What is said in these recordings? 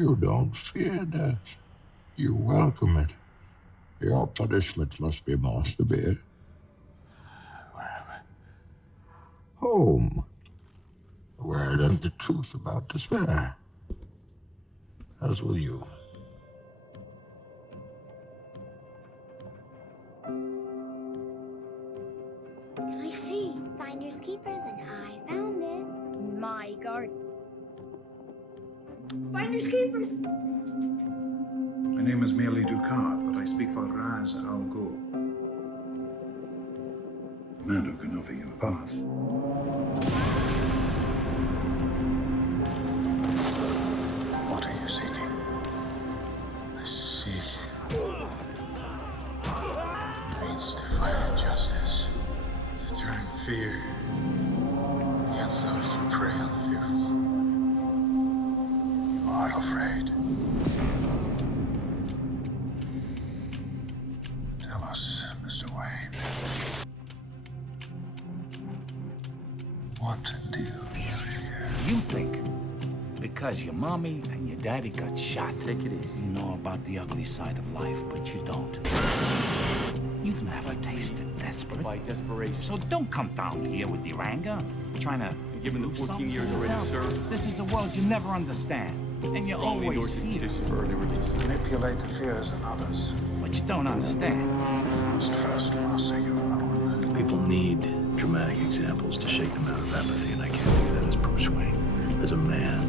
You don't fear death. You welcome it. Your punishment must be more severe. Home, where I learned the truth about despair. As will you. I see. Finders keepers, and I found it. In my garden. Finders keepers! My name is merely Ducat, but I speak for Raz Al Ghul. The man who can offer you a path. What are you seeking? I seek means to fight injustice, to turn fear against those who prey on the fearful. You are afraid. Tell us, Mr. Wayne. What do you fear? You think because your mommy and your daddy got shot, take it easy, you know about the ugly side of life, but you don't. You've never tasted desperate. By desperation. So don't come down here with your anger, trying to Given the 14 years already served. This is a world you never understand, and you always fear. For early release. Manipulate the fears in others. But you don't understand. You must first master your own. People need dramatic examples to shake them out of apathy, and I can't do that as Bruce Wayne. As a man,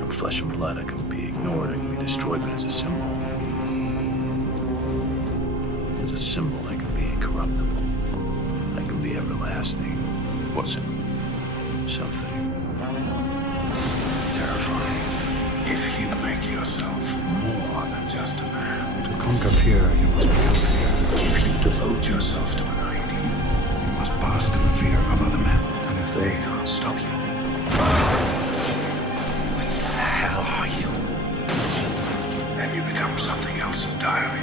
I'm flesh and blood. I can be ignored, I can be destroyed, but as a symbol, I can be incorruptible. I can be everlasting. What symbol? Something terrifying. If you make yourself more than just a man. To conquer fear, you must become fear. If you devote yourself to an ideal, you must bask in the fear of other men. And if they can't stop you, what the hell are you? Then you become something else entirely.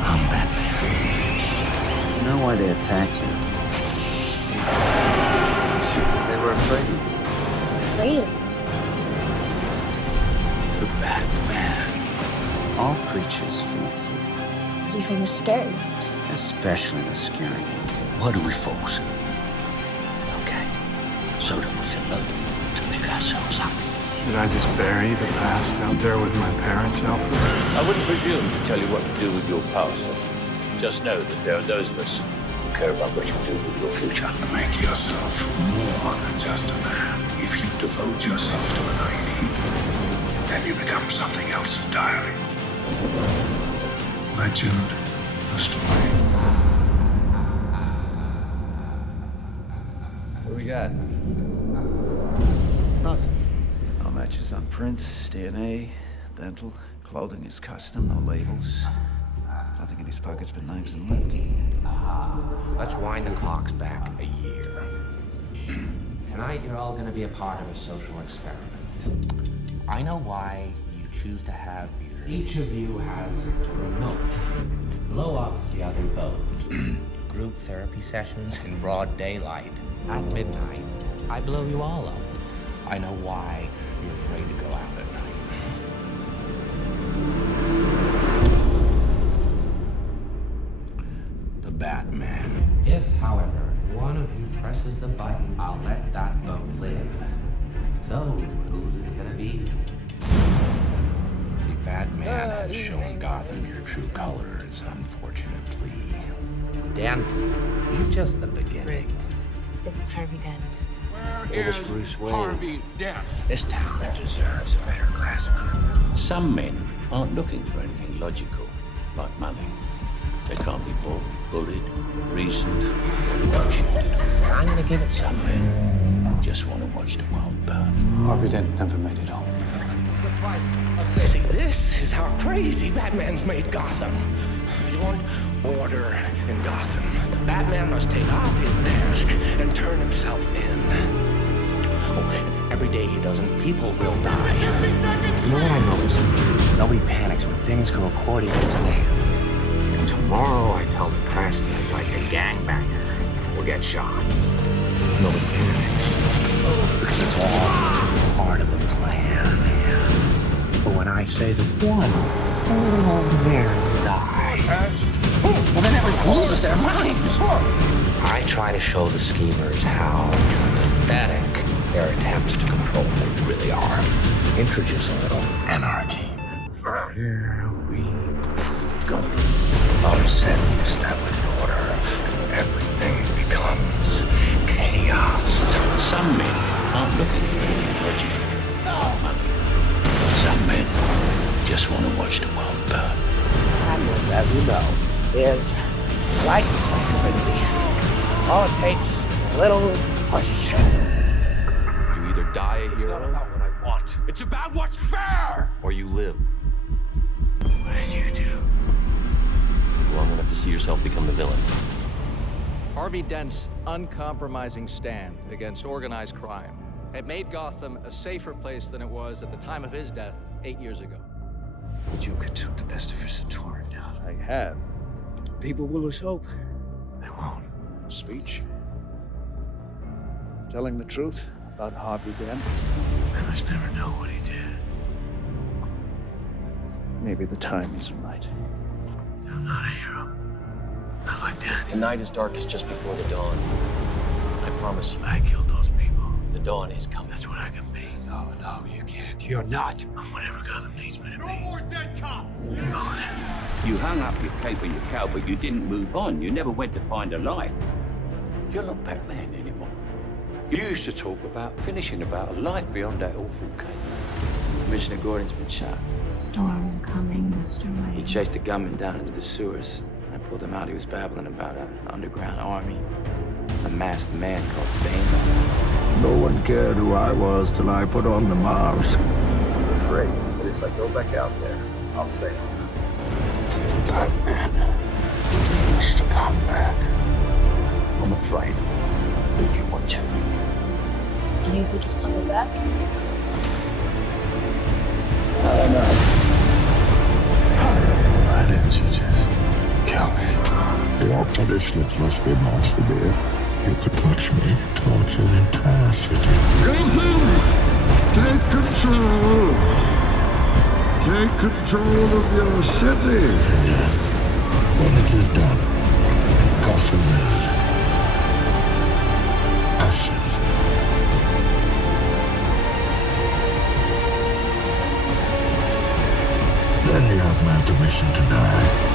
I'm Batman. You know why they attacked you? They were afraid of you. Afraid of you? The Batman. All creatures feel fear. Even the scary ones. Especially the scary ones. What do we force? It's okay. So that we can learn to pick ourselves up. Did I just bury the past out there with my parents, Alfred? I wouldn't presume to tell you what to do with your past. Just know that there are those of us who care about what you do with your future. Make yourself more than just a man. If you devote yourself to an ideal, then you become something else entirely. Legend, Mr. Wayne. What do we got? Nothing. No matches on prints, DNA, dental, clothing is custom, no labels. Nothing in his pockets but knives and lint. Let's wind the clocks back a year. Tonight, you're all going to be a part of a social experiment. I know why you choose to have your... Each of you has a remote to blow up the other boat. Group therapy sessions in broad daylight. At midnight, I blow you all up. I know why you're afraid to go out at night. The Batman. If, however, one of you presses the button, I'll let that boat live. So, who's it gonna be? See, Batman has shown Gotham your true colors, unfortunately. Dent, he's just the beginning. Bruce, this is Harvey Dent. Where is Bruce Wayne. Harvey Dent? This town deserves a better class of criminal. Some men aren't looking for anything logical, like money. They can't be bought, bullied, reasoned, or negotiated. I'm gonna give it Some men just want to watch the world burn. Harvey Dent never made it home. See, this is how crazy Batman's made Gotham. If you want order in Gotham, Batman must take off his mask and turn himself in. Oh, every day he doesn't, people will die. You know what I noticed? Nobody panics when things go according to plan. If tomorrow I tell the press that, like, a gangbanger will get shot, nobody panics. Because it's all part of the plan, man. I say that one will never die. Well, then everyone loses their minds. I try to show the schemers how pathetic their attempts to control things really are. Introduce a little anarchy. Here we go. Upset the established order. Everything becomes chaos. Some men aren't looking for anything logical. Some men just want to watch the world burn. Madness, as you know, is like stupidity. All it takes is a little push. You either die a hero. It's not about what I want. It's about what's fair! Or you live. What did you do? Well, I'm gonna have to see yourself become the villain. Harvey Dent's uncompromising stand against organized crime had made Gotham a safer place than it was at the time of his death 8 years ago. The Joker took the best of us and tore it down. I have. People will lose hope. They won't. Speech. Telling the truth about Harvey Dent. They must never know what he did. Maybe the time isn't right. I'm not a hero. Not like that. The night is darkest just before the dawn. I promise you, I killed those people. the dawn is coming. That's what I can be. No, you can't. You're not. I'm whatever Gotham needs me to be. No more dead cops! I'm going in. You hung up your cape and your cow, but you didn't move on. You never went to find a life. You're not Batman anymore. You used to talk about finishing about a life beyond that awful cape. Commissioner Gordon's been shot. Storm coming, Mr. He Wayne. chased a gunman down into the sewers. I pulled him out. He was babbling about an underground army. A masked man called Bane. No one cared who I was till I put on the mask. I'm afraid that if I go back out there, I'll fail. Batman needs to come back. I'm afraid that you want to. Do you think he's coming back? I don't know. Why didn't you just kill me? Your punishment must be more severe. You could watch me torture an entire city. Gotham! Take control! Take control of your city! And then, when it is done, when Gotham is ashes, then you have my permission to die.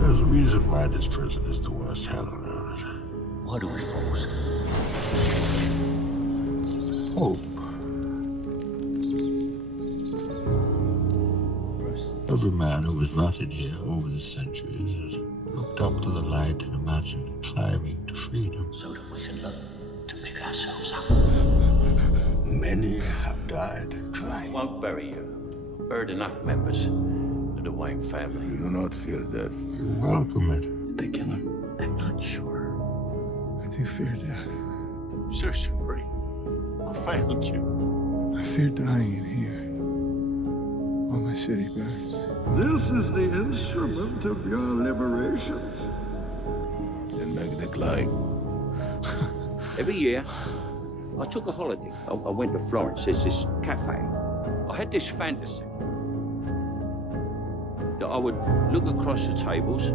There's a reason why this prison is the worst hell on earth. Why do we force? Hope. Every man who has rotted here over the centuries has looked up to the light and imagined climbing to freedom. So that we can learn to pick ourselves up. Many have died trying. Won't bury you. I've buried enough members of the Wayne family. You do not fear death. You welcome it. Did they kill him? I'm not sure. I do fear death. Seriously, I failed you. I fear dying in here. While my city burns. This is the instrument of your liberation. Then make the climb. Every year, I took a holiday. I went to Florence. There's this cafe. I had this fantasy that I would look across the tables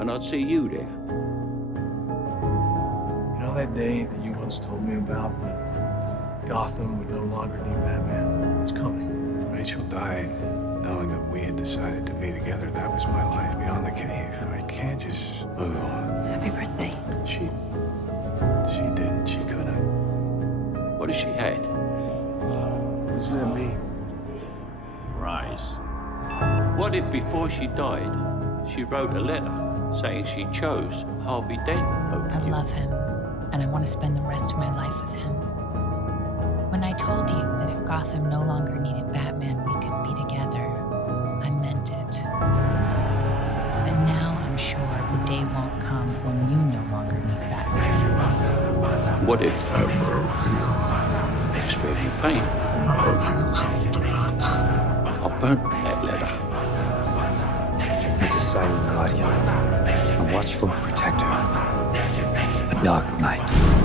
and I'd see you there. You know that day that you once told me about when Gotham would no longer need Batman? It's coming. Rachel died knowing that we had decided to be together. That was my life beyond the cave. I can't just move on. Happy birthday. She didn't. She couldn't. What if she had? What does that mean? Rise. What if before she died, she wrote a letter saying she chose Harvey Dent over I you? love him, and I want to spend the rest of my life with him. When I told you that if Gotham no longer needed Batman, we could be together, I meant it. But now I'm sure the day won't come when you no longer need Batman. What if I broke you. they spared you pain? How do you come back? I burnt that letter. He's a silent guardian, a watchful protector, a Dark Knight.